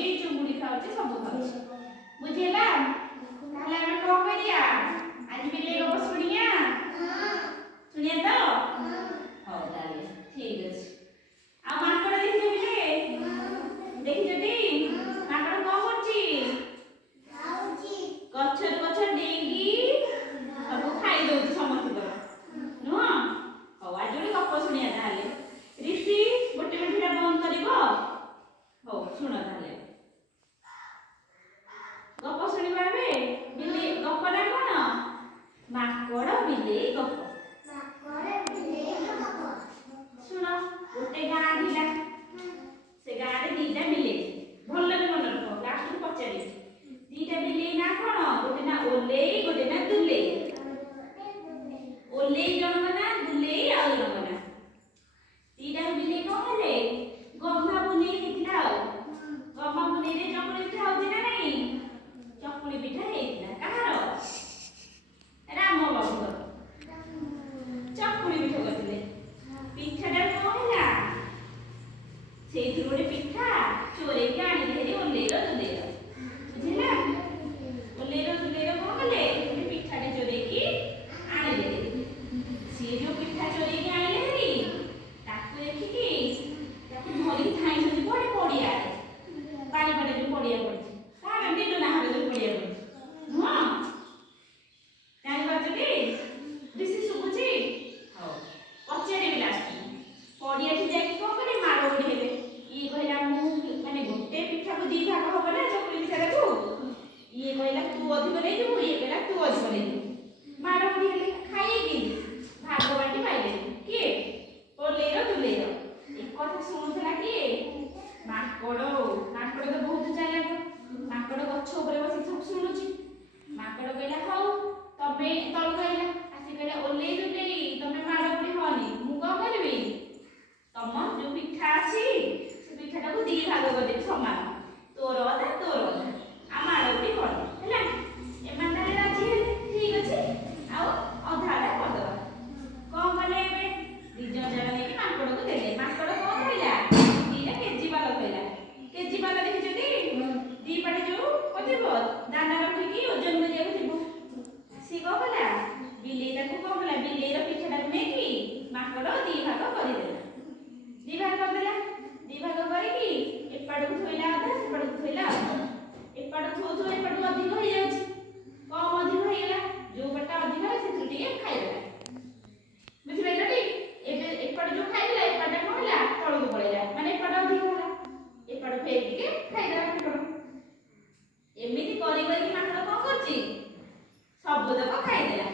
ଖାଉଛି ଚୁଙ୍ଗୁଡ଼ି ଖାଉଛି ସବୁ ଖାଉଛି ବୁଝିଲା ତାହେଲେ ଆମେ କଣ କରିବା ଆଜି ବିଲେଇ ଗପ ଶୁଣିଆ ଶୁଣିଆ ତ ହଉ ତାହେଲେ ଠିକ ଅଛି ଆଉ ମାଙ୍କଡ଼ ଦେଖିଛ ବିଲେଇ ଦେଖିଛଟି ମାଙ୍କଡ଼ କଣ କରୁଛି ଗଛରୁ ଗଛ ଡେଇଁକି ସବୁ ଖାଇ ଦଉଛି ସମସ୍ତଙ୍କର ନୁହଁ ହଉ ଆଜି ଗୋଟେ ଗପ ଶୁଣିଆ ତାହେଲେ ରିସି ଗୋଟେ ମିନିଟ୍ ବନ୍ଦ କରିବ ହଉ ଶୁଣ ତାହେଲେ ଗପ ଶୁଣିବା ଏବେ ବିଲେଇ ଗପଟା କଣ ମାଙ୍କଡ଼ ବିଲେଇ ଗପ ଶୁଣ ଗୋଟେ ଗାଁ ଥିଲା ସେ ଗାଁରେ ଦିଟା ବିଲେଇ ଭଲରେ ମନେ ରଖ ଲାଷ୍ଟକୁ ପଚାରିବି ଦିଟା ବିଲେଇ ନା କଣ ଗୋଟେ ନା ଓଲେଇ ଗୋଟେ ନା ଦୁଲେଇ ଓଲେଇ ଜଣଙ୍କ ନା ଦୁଲେଇ ଆଉ ଜଣଙ୍କ ନା ଦିଟା ବିଲେଇ କଣ ହେଲେ ଗମ୍ଭା ବୁନେଇ ହେଇଥିଲା ଆଉ ଗମ୍ଭା ବୁନେଇରେ ଚକୁଳି ପିଠା ହଉଛି ନା ନାଇଁ ଚକୁଳି ପିଠା ହେଇଥିଲା କାହାର ରାମ ବାବୁଙ୍କର ଚକୁଳି ପିଠା କରିଥିଲେ ପିଠାଟା କଣ ହେଲା ସେଇଥିରୁ ଗୋଟେ ପିଠା ଚୋରେଇକି ଆଣିଲେ ହେରି ଓଲେଇର ଦୁଲେଇର ବୁଝିଲା ଓଲେଇର ଦୁଲେଇର କଣ କଲେ ଗୋଟେ ପିଠାଟେ ଚୋରେଇକି ଆଣିଲେ ହେରି ସିଏ ଯୋଉ ପିଠା ଚୋରେଇକି ଆଣିଲେ ହେରି ତାକୁ ଦେଖିକି ତାକୁ ଧରିକି ଧାଇଁଛନ୍ତି କୁଆଡ଼େ ପଡ଼ିଆରେ ବାରିପଟେ ଯୋଉ ପଡ଼ିଆ ପଡ଼ିଛି କାହାର ବିଲୁ ନାହରେ ଯୋଉ ପଡ଼ିଆ ପଡ଼ିଛି ନୁହଁ ଜାଣିପାରୁଛଟି ବେଶୀ ଶୁଭୁଛି ହଉ ପଚାରିବି ଲାଷ୍ଟକୁ ପଡ଼ିଆଠି ଯାଇକି କଣ କଲେ ମାଡ଼ଗୋଳି ହେଲେ ଇଏ କହିଲା ମୁଁ ମାନେ ଗୋଟେ ପିଠାକୁ ଦି ଭାଗ ହବ ନା ଚକୁଳି ପିଠାଟାକୁ ଇଏ କହିଲା ତୁ ଅଧିକ ନେଇଯିବୁ ଇଏ କହିଲା ତୁ ଅଧିକ ନେଇଯିବୁ ମାଡ଼ଗୋଳି ହେଲେ ଖାଇକି ଭାଗ ବାଣ୍ଟି ପାଇଲେନି କିଏ ଓଲେଇର ଦୁଲେଇର ଏ କଥା ଶୁଣୁଥିଲା କିଏ ମାଙ୍କଡ଼ ମାଙ୍କଡ଼ ତ ବହୁତ ଚାଲାକ ମାଙ୍କଡ଼ ଗଛ ଉପରେ ବସି ସବୁ ଶୁଣୁଛି ମାଙ୍କଡ଼ କହିଲା ହଉ ତମେ ତଳକୁ ଆଇଲା ଆସି କହିଲା ଓଲେଇ ଦୁଲେଇ ତମେ ମାଡ଼ଗୋଳି ହଅନି ମୁଁ କଣ କରିବି ତମ ଯୋଉ ପିଠା ଅଛି ସେ ପିଠାଟାକୁ ଦି ଭାଗ କରିଦେବି ସମାନ ତୋର ଅଧା ତୋର ଅଧା ଆଉ ମାଡ଼ଗୋଳି କର ହେଲା ଏମାନେ ତାହେଲେ ରାଜି ହେଲେ ଠିକ ଅଛି ଆଉ ଅଧା ଅଧା କରିଦେବା କଣ କଲେ ଏବେ ଦି ଜଣ ଯାକ ନେଇକି ମାଙ୍କଡ଼କୁ ଦେଲେ ମାଙ୍କଡ଼ କଣ କହିଲା ଦିଟା କେଜି ପାଲ କହିଲା କେଜି ପାଲ ଦେଖିଛନ୍ତି ଦି ପାଟେ ଯୋଉ କରିବ ଦାନା ରଖିକି ଓଜନ କରିବାକୁ ଯିବ ସିଏ କଣ କଲା ବିଲେଇ ତାକୁ କଣ କଲା ବିଲେଇର ପିଠାଟାକୁ ନେଇକି ମାଙ୍କଡ଼ ଦି ଭାଗ କରିଦେଲା ଦି ଭାଗ କରିଦେଲା ଦି ଭାଗ କରିକି ଏପାଟକୁ ଥୋଇଲା ଅଧା ସେପାଟକୁ ଥୋଇଲା ଅଧା ଏପାଟକୁ ଥୋଉ ଥୋଉ ଏପାଟକୁ ଅଧିକ ହେଇଯାଉଛି କମ ଅଧିକ ହେଇଗଲା ଯୋଉ ପଟା ଅଧିକ ହେଲା ସେଥିରୁ ଟିକେ ଖାଇଦେଲା ବୁଝିପାରିଲଟି ଏବେ ଏପଟ ଯୋଉ ଖାଇଦେଲା ଏପଟ କଣ ହେଲା ତଳକୁ ପଳେଇଲା ମାନେ ଏପଟ ଅଧିକ ହେଲା ଏପଟ ଫେର ଟିକେ ଖାଇଦେଲା ମାଙ୍କଡ଼ ଏମିତି କରି କରିକି ମାଙ୍କଡ଼ କଣ କରୁଛି ସବୁତକ ଖାଇଦେଲା